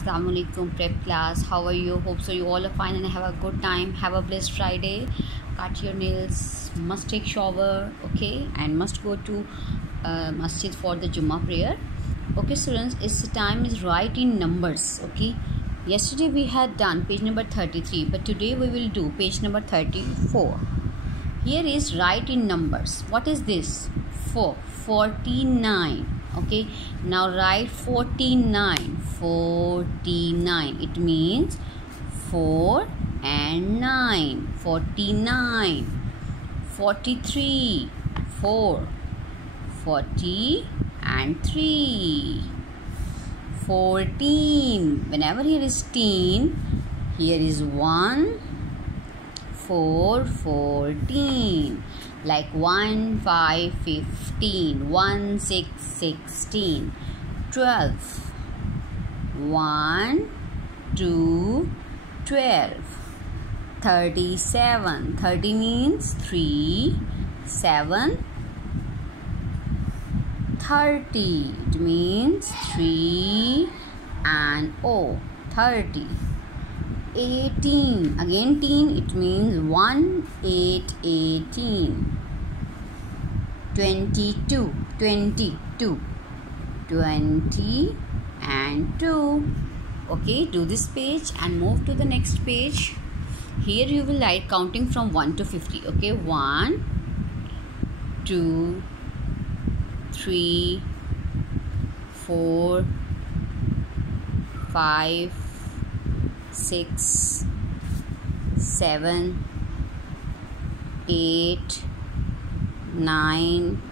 Assalamualaikum prep class. How are you? Hope so you all are fine and have a good time. Have a blessed Friday. Cut your nails. Must take shower. Okay, and must go to masjid for the Jummah prayer. Okay, students, its time is right in numbers. Okay, yesterday we had done page number 33, but today we will do page number 34. Here is right in numbers. What is this? 49. Okay, now write 49. It means 4 and 9. 49. 43. 4. 40 and 3. 14. Whenever here is teen, here is 1. 4, 14. Like 1, 5, 15. 1, 6, 16. 12. 1, 2, 12. 37. 30 means 3, 7, 30. It means 3 and 30. 18. Again teen, it means 1, 8, 18. 22. 20 and 2. Okay, do this page and move to the next page. Here you will write counting from 1 to 50. Okay, 1, 2, 3, 4, 5, 6, 7, 8, 9,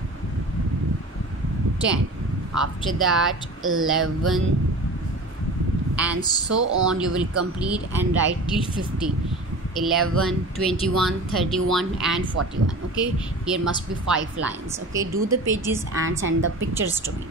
10. After that 11 and so on you will complete and write till 50. 11, 21, 31 and 41. Okay, here must be 5 lines. Okay, do the pages and send the pictures to me.